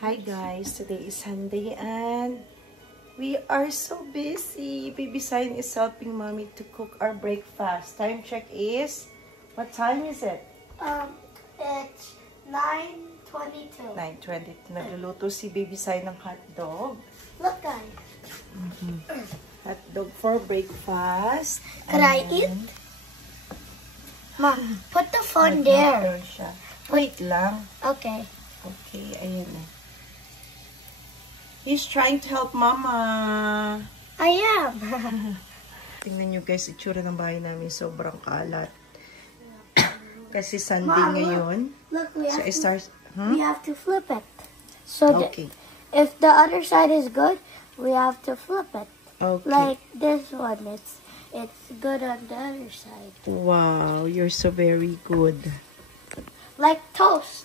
Hi guys, today is Sunday and we are so busy. Baby Sign is helping mommy to cook our breakfast. Time check is, what time is it? It's 9:22. 9:20. Nagluluto si Baby Sign ng hotdog. Look, guys. Hotdog for breakfast. Can I eat? Mom, put the phone there. Siya. Wait lang. Okay. Okay, ayan na. He's trying to help mama. I am. Tingnan nyo guys, itsura ng bahay namin sobrang kalat. Kasi Sunday Mom, ngayon. Look, we have to flip it. So Okay. if the other side is good, we have to flip it. Okay. Like this one, it's good on the other side. Wow, you're so very good. Like toast.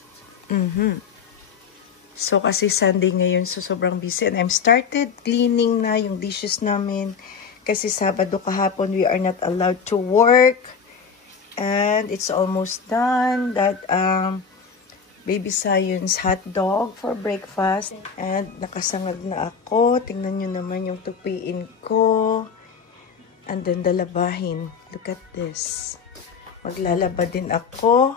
So, kasi Sunday ngayon, so sobrang busy. And I'm started cleaning na yung dishes namin. Kasi Sabado kahapon, we are not allowed to work. And it's almost done. That, Baby Science hot dog for breakfast. And nakasangag na ako. Tingnan nyo naman yung tupiin ko. And then dalabahin. Look at this. Maglalaba din ako.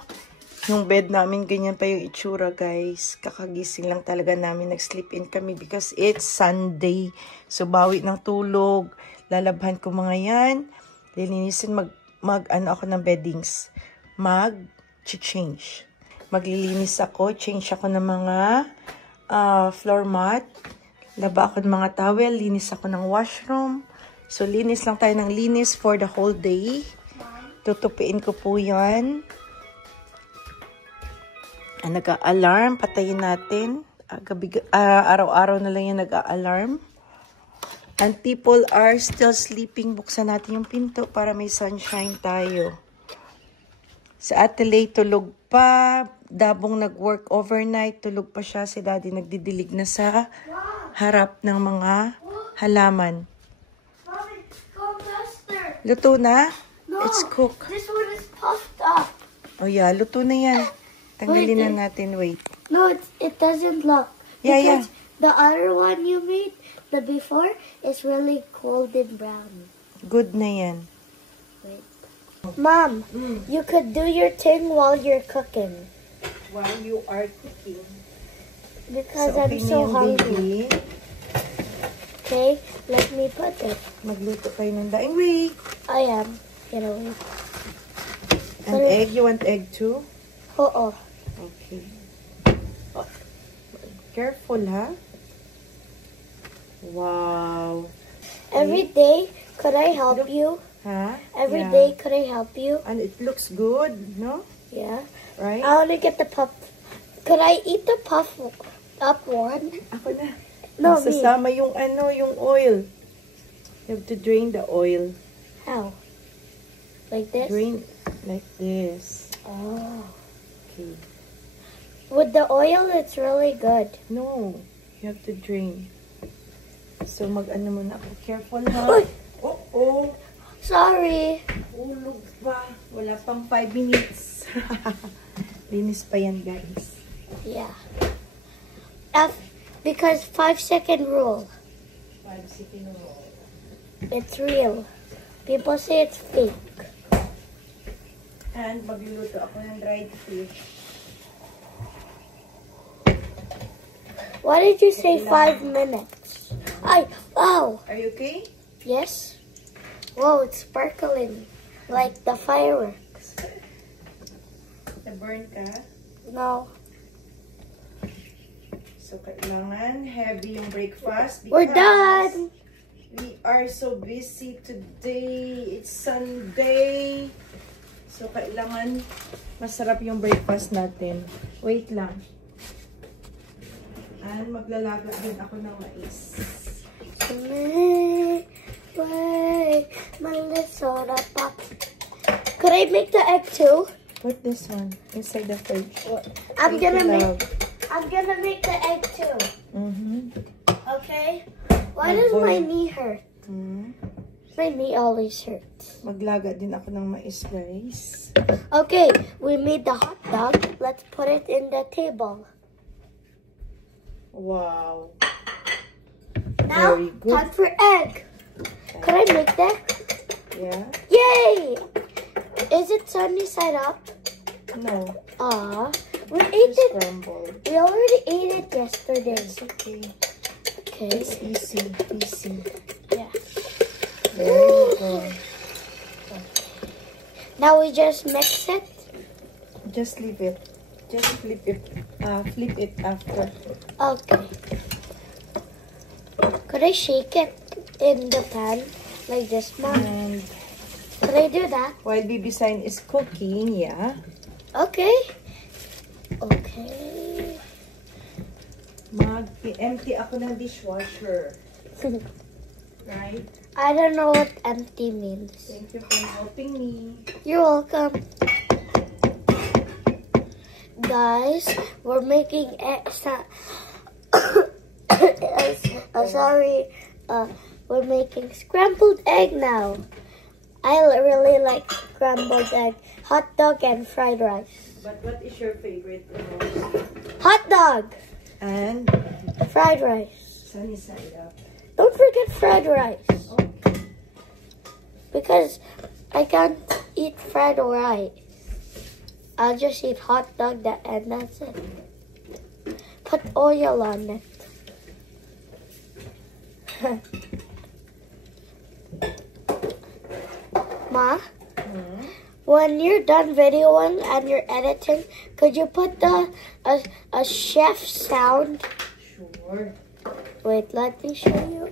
Yung bed namin, ganyan pa yung itsura, guys. Kakagising lang talaga namin. Nag-sleep in kami because it's Sunday. So, bawi ng tulog. Lalabhan ko mga yan. Lilinisin, ano ako ng beddings. Mag-change. Maglilinis ako. Change ako ng mga floor mat. Laba ako ng mga towel. Linis ako ng washroom. So, linis lang tayo ng linis for the whole day. Tutupiin ko po yan. Nag-a-alarm, patayin natin. Araw-araw na lang yan nag-a-alarm. And people are still sleeping. Buksan natin yung pinto para may sunshine tayo. Sa Atelay, tulog pa. Dabong nag-work overnight. Tulog pa siya. Si Daddy nagdidilig na sa harap ng mga halaman. Mommy, go faster. Luto na? No, It's cooked. this one is puffed up. Oh yeah, luto na yan. Tanggalin na natin, wait. No, it doesn't look. Yeah, because the other one you made, the before, is really golden brown. Good na yan. Wait. Mom, you could do your thing while you're cooking. While you are cooking. Because So, I'm okay na so yung hungry. baby. Okay, let me put it. Magluto kayo ng daing. Wait. I am. Get away. And egg? You want egg too? Uh-oh. Okay. Oh, careful, ha? Wow. Every day, could I help you? Ha? Every Yeah. day, could I help you? And it looks good, no? Yeah. Right? I want to get the puff. Could I eat the puff up one? Ako na. No, me. Sasama yung yung oil. You have to drain the oil. How? Like this? Drain like this. Oh. Okay. With the oil, it's really good. No. You have to drain. So, mag-ano muna ako. Careful, ha? Uy! Oh. Sorry. Ulog pa. Wala pang 5 minutes. Linis pa yan, guys. Yeah. Because 5-second rule. 5-second roll. It's real. People say it's fake. And magluluto ako ng dried fish. Why did you say 5 minutes? Wow. Are you okay? Yes. Whoa, it's sparkling. Like the fireworks. Na-burn ka? No. So, kailangan heavy yung breakfast. We're done. We are so busy today. It's Sunday. So, kailangan masarap yung breakfast natin. Wait lang. And maglalaga din ako ng mais. Could I make the egg too? Put this one inside the fridge. I'm gonna make the egg too. Okay? Why does my knee hurt? My knee always hurts. Maglaga din ako ng mais, guys. Okay, we made the hot dog. Let's put it in the table. Wow. Now, Very good. time for egg. Can I make that? Yeah? Yay! Is it sunny side up? No. We ate Just it. crumbled. We already ate it yesterday. It's okay. Okay. It's easy. Easy. Yeah. Very good. Now we just mix it. Just leave it. Just flip it. Flip it after. Okay. Could I shake it in the pan like this, Mom? And Could I do that? while Baby Sign is cooking, yeah. Okay. Okay. Mag-empty ako ng dishwasher. Right? I don't know what empty means. Thank you for helping me. You're welcome. Guys, we're making we're making scrambled egg now. I really like scrambled egg, hot dog, and fried rice. But what is your favorite the most? Hot dog, And fried rice. sunny side up. Don't forget fried rice. Okay. Because I can't eat fried rice. I'll just eat hot dog and that's it. Put oil on it. Ma, when you're done videoing and you're editing, could you put a chef sound? Sure. Wait, let me show you.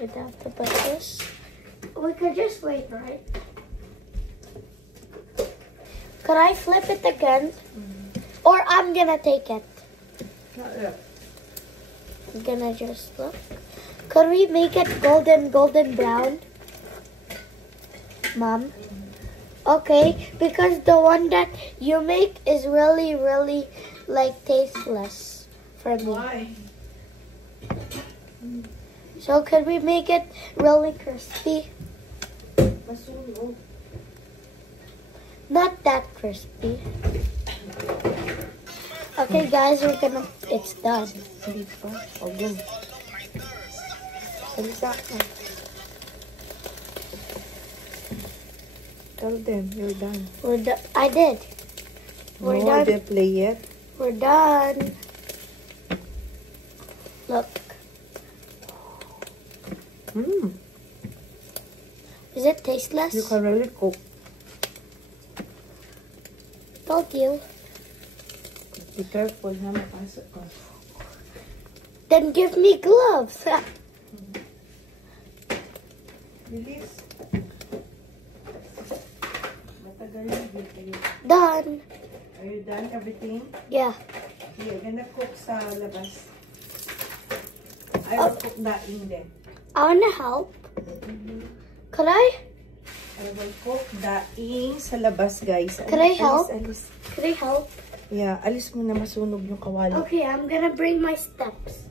We'd have to put this. We could just wait, right? Could I flip it again? Or I'm gonna take it. I'm gonna just look. Could we make it golden brown? Mom? Okay, because the one that you make is really like tasteless for me. Why? So could we make it really crispy? Masunog. Not that crispy. Okay guys, it's done. Hindi pa. O, yun. Salisa ka. Tell them, you're done. I did. We're No, done. they play yet. We're done. Look. Is it tasteless? You can really cook. Told you. Be careful na mapasok ka. Then give me gloves. Bilis. Matagal na dito. Done. Are you done everything? Yeah. You're gonna cook sa labas. I will cook daing then. I wanna help. Could I? I will cook daing sa labas, guys. Could I help? Alis. Could I help? Yeah, alis mo na masunog yung kawali. Okay, I'm gonna bring my steps.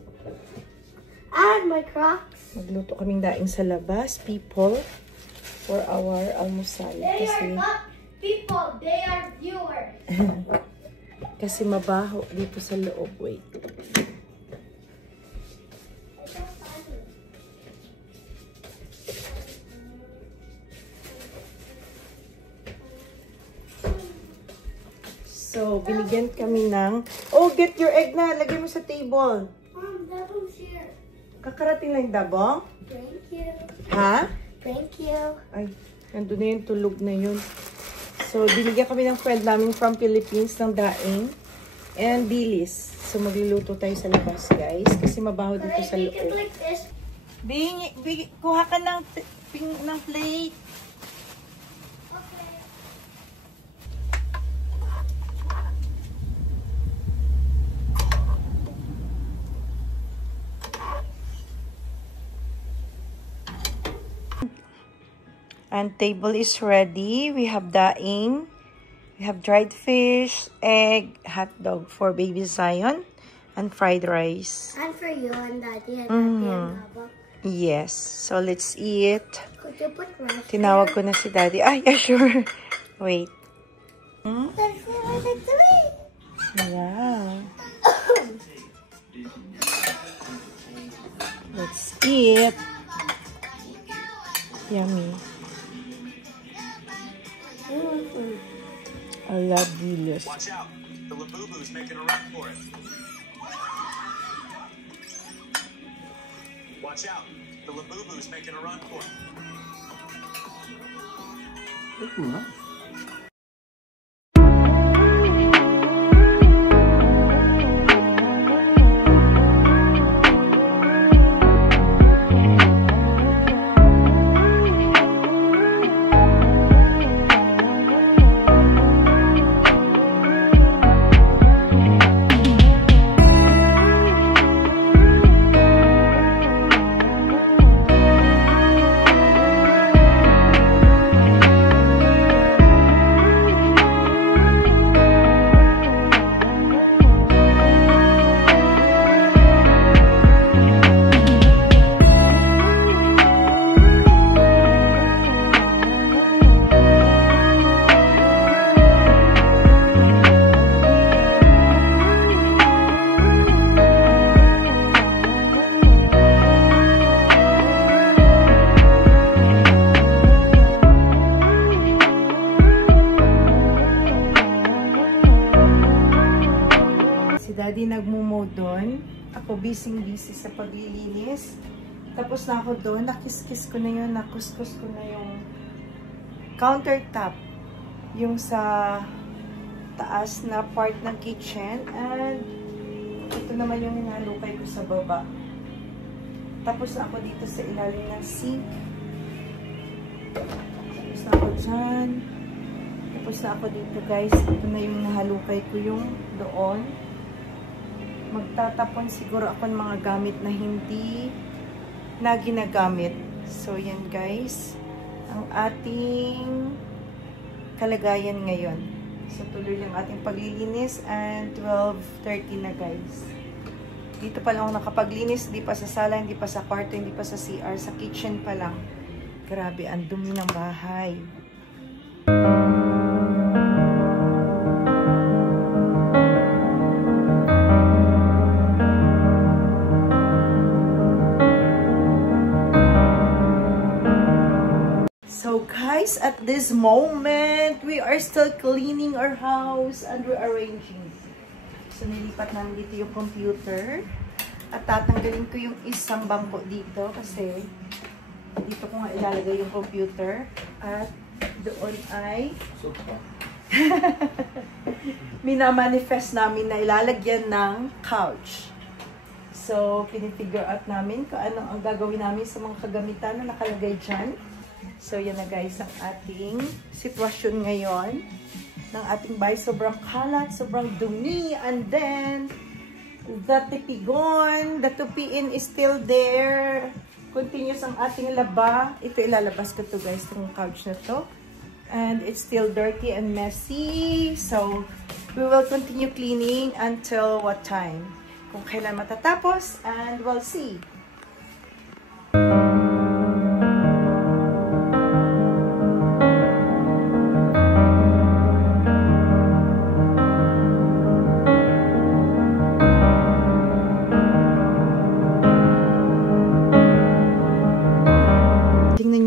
And my Crocs. Magluto kaming daing sa labas, people, for our almusal. They are not people, they are viewers. Kasi mabaho dito sa loob. Wait. So, binigyan kami ng... Oh, get your egg na. Lagay mo sa table. Mom, Dabong's here. Kakarating lang yung dabong? Thank you. Ha? Thank you. Ay, nandun na yung tulog na yun. So, binigyan kami ng friend namin from Philippines ng daing and dilis. So, magluluto tayo sa labas, guys. Kasi mabaho dito sa Make it loob. like this. Kuha ka ng plate. Okay. And table is ready. We have daing. We have dried fish, egg, hot dog for baby Zion, and fried rice. And for you and Daddy and Daddy and Papa. Yes. So, let's eat. Could you put rice? Tinawag ko na si Daddy. Ay, yeah, sure. Wait. There's three. Yeah. eat. Yummy. I love Gilis. Watch out. The Labubu's making a run for it. Watch out. The Labubu's making a run for it. Daddy nagmumow doon. Ako busy sa paglilinis. Tapos na ako doon. Nakiskis ko na yun. Nakuskus ko na yung countertop. Yung sa taas na part ng kitchen. And ito naman yung hinalukay ko sa baba. Tapos na ako dito sa ilalim ng sink. Tapos na ako dyan. Tapos na ako dito guys. Ito na yung nahalukay ko yung doon. Magtatapon siguro ako ng mga gamit na hindi na ginagamit. So, yan guys. Ang ating kalagayan ngayon. So, tuloy lang ating paglilinis and 12:30 na guys. Dito pa lang ako nakapaglinis. Hindi pa sa sala, hindi pa sa kwarto, hindi pa sa CR. Sa kitchen pa lang. Grabe, ang dumi ng bahay. So guys, at this moment, we are still cleaning our house and rearranging. So nilipat namin dito yung computer. At tatanggalin ko yung isang bangko dito kasi dito ko nga ilalagay yung computer. At doon ay minamanifest namin na ilalagyan ng couch. So, pinifigure out namin kung ano ang gagawin namin sa mga kagamitan na nakalagay dyan. So, yan na guys ang ating sitwasyon ngayon ng ating bahay. Sobrang kalat, sobrang dumi. And then, the tipigon, the tupiin is still there. Continuous ang ating laba. Ito ilalabas ko to guys, itong couch na to. And it's still dirty and messy. So, we will continue cleaning until what time? Kung kailan matatapos. And we'll see.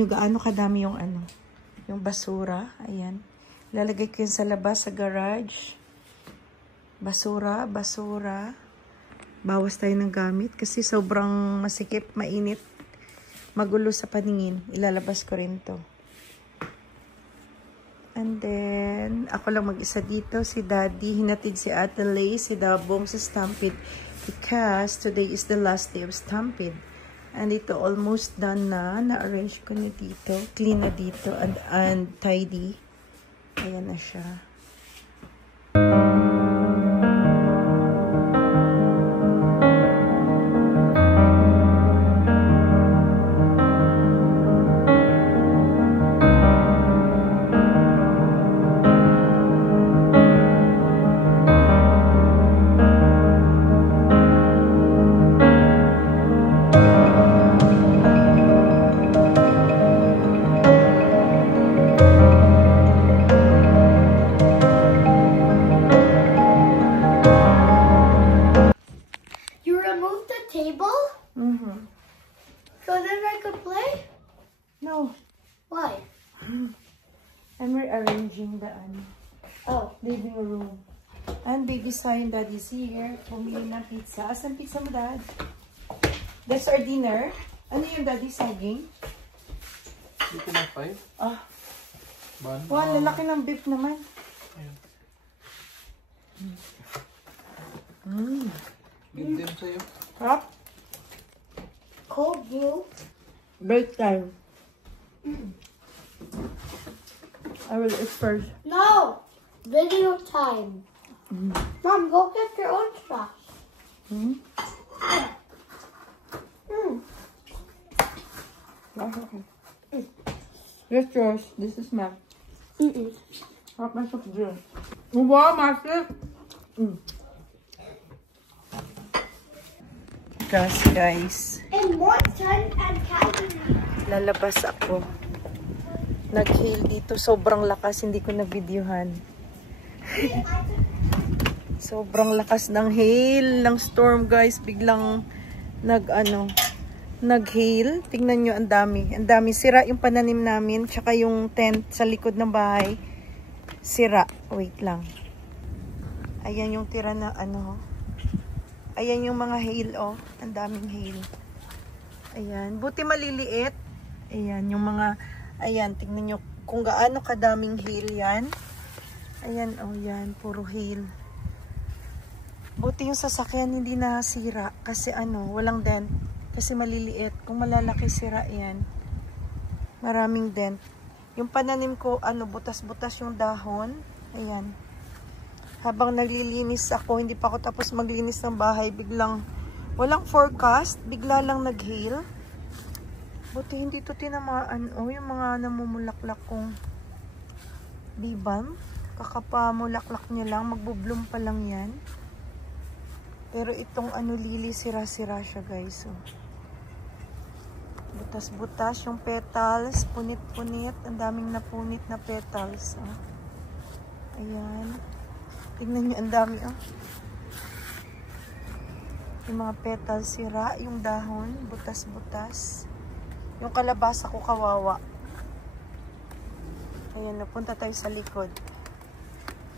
Gaano kadami yung yung basura. Ayan. Lalagay ko yun sa labas, sa garage. Basura, basura. Bawas tayo ng gamit kasi sobrang masikip, mainit, magulo sa paningin. Ilalabas ko rin to. And then, ako lang mag-isa dito. Si Daddy, hinatid si Ate Lay, si Dabong sa Stampede because today is the last day of Stampede. And ito almost done na. Na-arrange ko na dito. Clean na dito. And tidy. Ayan na siya. So then I could play? No. Why? I'm rearranging the Oh. living room. And baby Sai and daddy's here. Pumili ng pizza. Asan pizza mo, dad? That's our dinner. Ano yung daddy saging? Dito na 5. Ah. Ban. Wow, lalaki ng beef naman. Give them sa'yo. Hop. Cold brew? Break time. I will eat first. No! Video time. Mom, go get your own stuff. That's okay. Yes, Josh. This is mine. Hop myself to drink. Wow, Master. Guys. And more sun and candy. Lalabas ako. Nag-hail dito. Sobrang lakas. Hindi ko na-videohan. Sobrang lakas ng hail, ng storm, guys. Biglang nag-hail. Tingnan nyo, ang dami. Ang dami. Sira yung pananim namin. Tsaka yung tent sa likod ng bahay. Sira. Wait lang. Ayan yung tira na Ayan yung mga hail, oh. Ang daming hail. Ayan. Buti maliliit. Ayan, yung mga, ayan, tingnan nyo kung gaano kadaming hail yan. Ayan, oh, yan. Puro hail. Buti yung sasakyan hindi nasira. Kasi walang dent. Kasi maliliit. Kung malalaki, sira yan. Maraming dent. Yung pananim ko, butas-butas yung dahon. Ayan. Habang naglilinis ako, hindi pa ako tapos maglinis ng bahay, biglang walang forecast, bigla lang nag-hail. Buti hindi to tinamaan. Yung mga namumulaklak kong bibam. Kakapamulaklak niya lang, magbo-bloom pa lang yan. Pero itong lili, sira-sira siya, guys. So, butas-butas yung petals, punit-punit, ang daming napunit na petals. Ayan. Tingnan nyo, ang dami, Yung mga petals sira, yung dahon, butas-butas. Yung kalabasa ko kawawa. Ayan, napunta tayo sa likod.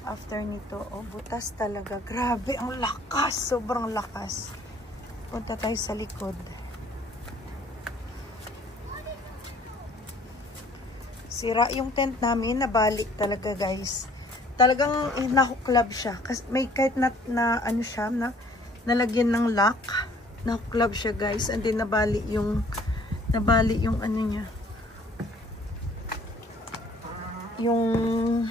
After nito, butas talaga. Grabe, ang lakas. Sobrang lakas. Punta tayo sa likod. Sira yung tent namin, nabalik talaga, guys. Talagang nahuklab siya. Kasi may kahit na siya, nalagyan ng lock. Nahuklab siya, guys. And then nabali yung niya. Yung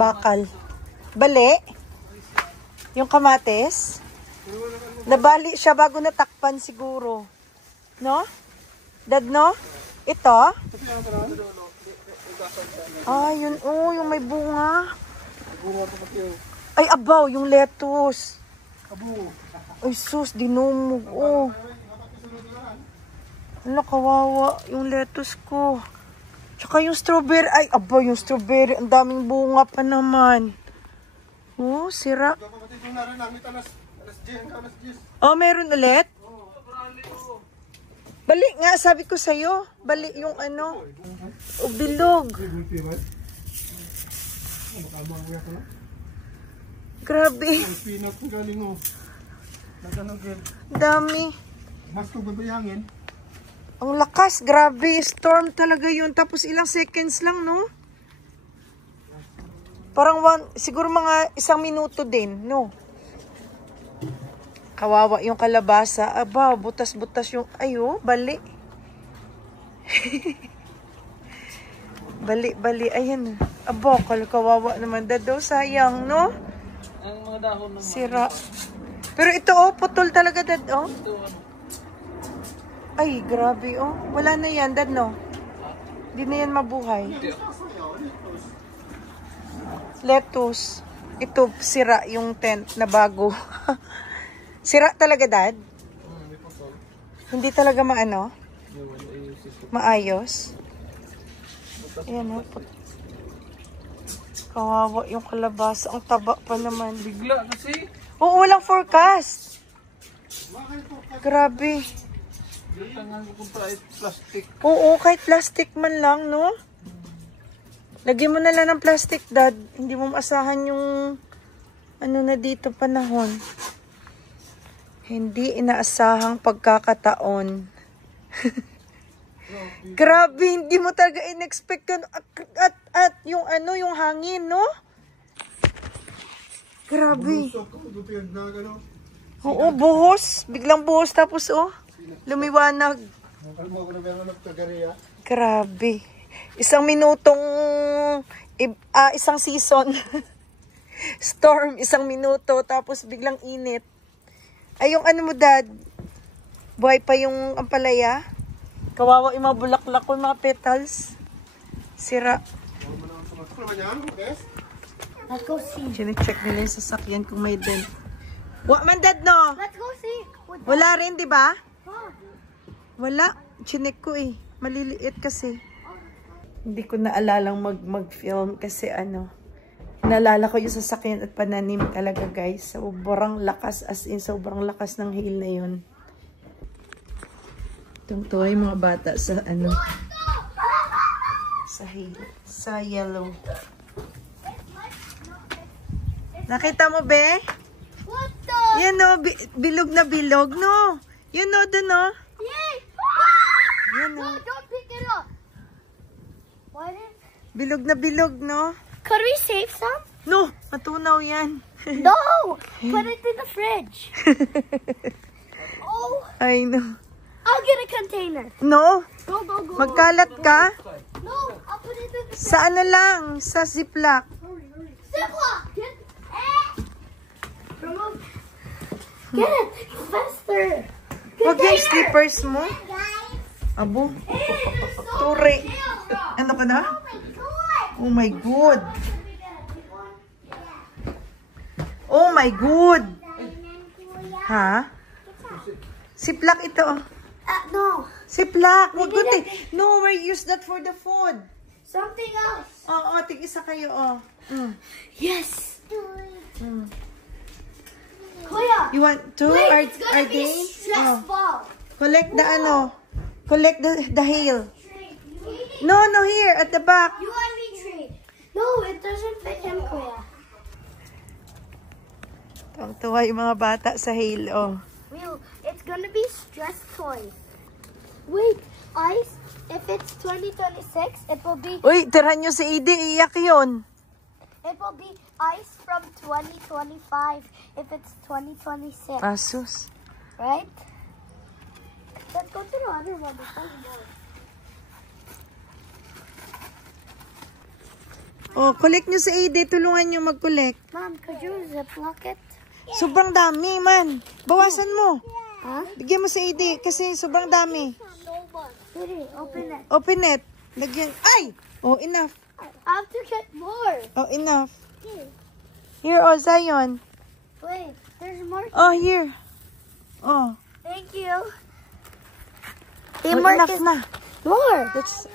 bakal. Bali? Yung kamates? Nabali siya bago natakpan siguro. No? Dad, no? Ito? Yun, yung may bunga. Ay, abaw, yung lettuce. Ay, sus, dinumog, Wala, kawawa, yung lettuce ko. Tsaka yung strawberry. Ay, abaw, yung strawberry. Ang daming bunga pa naman. Sira. Meron ulit? Bali nga, sabi ko sa'yo. Bali yung bilog. Grabe. Dami. Ang lakas, grabe. Storm talaga yun. Tapos ilang seconds lang, no? Parang siguro mga 1 minuto din, no? Kawawa yung kalabasa. Aba, butas-butas yung... bali. Bali. Ayan. Aba, kawawa naman. Dado, sayang, no? Ang mga dahon naman. Sira. Pero ito, putol talaga, Dad, Ay, grabe, Wala na yan, Dad, no? Hindi na yan mabuhay. Lettuce. Ito, sira yung tent na bago. Sira talaga, Dad? Hindi talaga maayos. Ayan, kawawa yung kalabasa. Ang taba pa naman. Bigla kasi. Walang forecast. Grabe. Kailangan ko kung kahit plastic. Oo, kahit plastic man lang, no? Lagyan mo na lang ng plastic, Dad. Hindi mo maasahan yung ano na dito panahon. Hindi inaasahang pagkakataon. Grabe, hindi mo talaga in-expect yun. At yung ano, yung hangin, no? Grabe. Oo, buhos. Biglang buhos tapos, oh. Lumiwanag. Grabe. Isang minutong, isang season. Storm, isang minuto, tapos biglang init. Ay, yung ano mo, Dad? Buhay pa yung ampalaya? Kawawa yung mga bulaklak ko, yung mga petals. Sira. Let's go see. Chine-check nila yung sasakyan kung may dent. Wa man, Dad, no? Let's go see. Wala rin, di ba? Wala. Chinek ko eh. Maliliit kasi. Hindi ko naalalang mag-film kasi ano. Naalala ko yung sasakyan at pananim talaga, guys. Sobrang lakas, as in sobrang lakas ng hail na yun. Tungtuwa yung mga bata sa ano. Sa hail. Sa yellow. Nakita mo, be? What the? Yan o, bilog na bilog, no? Yan o, dun o. Yay! Yan No, o. don't pick it up. Why did? Bilog na bilog, no? Could we save some? No, matunaw yan. No! Put it in the fridge. Oh, Ay, no. I'll get a container. No? Go, go, go. Magkalat ka? No, I'll put it in the Sa ano lang? Sa ziplock. Ziploc! Get Remove. Get it! Faster! Huwag yung slippers mo. Guys! Abo. Hey, there's so Ture. many nails, bro. Ano ka na? Oh my God! Oh my god. Oh my god. Ha? Ziplock ito. No. Ziplock. Huwag ko No, we use that for the food. Something else. Oo, tig-isa kayo, oh. Mm. Yes. Mm. Kuya. You want to? Wait, it's gonna are be they? stress Oh. ball. Collect the ano. Collect the hail. No, no, here, at the back. You want me trade? No, it doesn't fit him, Kuya. Tuwa yung mga bata sa hail, oh. Will, it's gonna be stress toys. Wait, ice. If it's 2026, it will be Uy, tirahan nyo si Edie, iyak yun. it will be ice from 2025 if it's 2026, Asus. right? Let's go to the other one. There's one more. Oh, collect nyo si Edie, tulungan nyo mag-collect. Mom, could you ziplock it? Sobrang dami, man. Bawasan mo. Huh? Bigyan mo si Edie kasi sobrang dami. Didi, open it. Open it. Lagyan. Ay! Oh, enough. I have to get more. Oh, enough. Here, oh, Zion. Wait, there's more. Oh, here. Oh, Thank you. oh enough na. More. That's,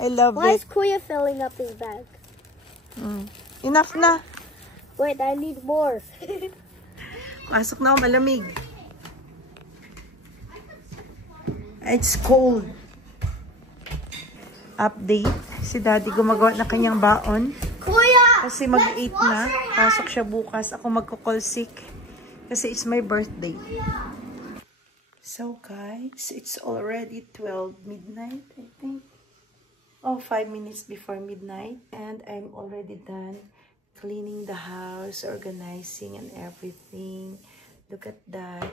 I love Why is it. Kuya filling up his bag? Mm. Enough na. Wait, I need more. Pasok na ako, malamig. It's cold. Update. Si Daddy gumagawa na kanyang baon. Kuya! Kasi mag-8 na. Pasok siya bukas. Ako magko-call sick. Kasi it's my birthday. So guys, it's already 12 midnight, I think. Oh, 5 minutes before midnight. And I'm already done cleaning the house, organizing and everything. Look at that.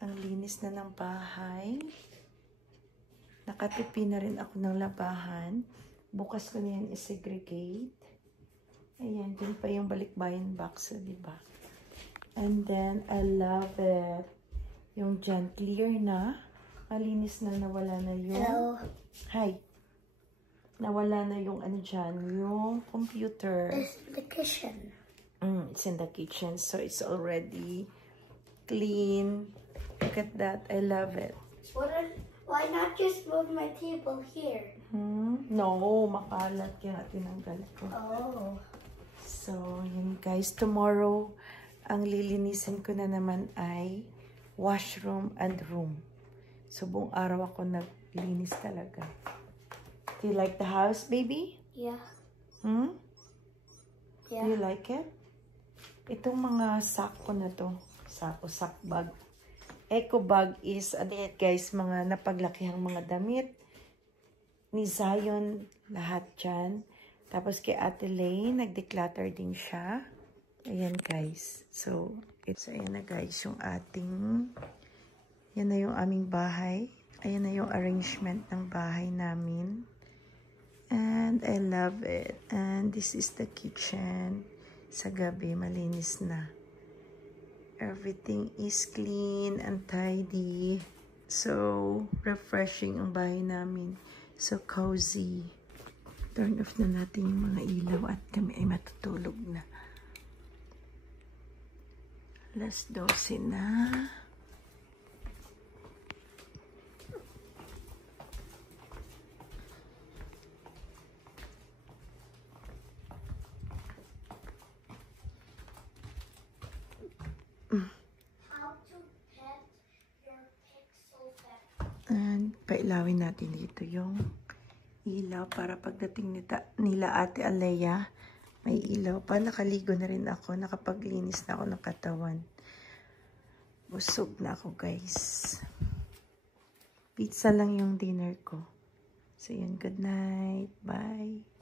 Ang linis na ng bahay. Nakatipi na rin ako ng labahan. Bukas ko na yan i-segregate. Ayan, dun pa yung balikbayan box, diba? And then, I love it. Yung dyan, clear na. Malinis na, nawala na yung... Hello. Hi. Nawala na yung ano dyan, yung computer. It's the kitchen. It's in the kitchen, so it's already clean. Look at that. I love it. Why not just move my table here? No, makalat. Kaya tinanggal ko. Oh. So, yun guys. Tomorrow, ang lilinisin ko na naman ay washroom, and room. So, buong araw ako naglinis talaga. Do you like the house, baby? Yeah. Hmm? Do you Yeah. like it? Itong mga sako na to, sack bag. Eco bag is, guys, mga napaglakihang mga damit. Ni Zion, lahat dyan. Tapos kay Ate Lay, nag-declutter din siya. Ayan, guys. So, ayan na, guys, yung ating, yan na yung aming bahay. Ayan na yung arrangement ng bahay namin. And I love it. And this is the kitchen. Sa gabi, malinis na. Everything is clean and tidy. So, refreshing ang bahay namin. So cozy. Turn off na natin yung mga ilaw at kami ay matutulog na. 12:00 na. How to pet your pixel pet. And pailawin natin dito yung ilaw para pagdating nila Ate Alea, may ilaw pa. Nakaligo na rin ako. Nakapaglinis na ako ng katawan. Busog na ako, guys. Pizza lang yung dinner ko. So, yun. Good night. Bye.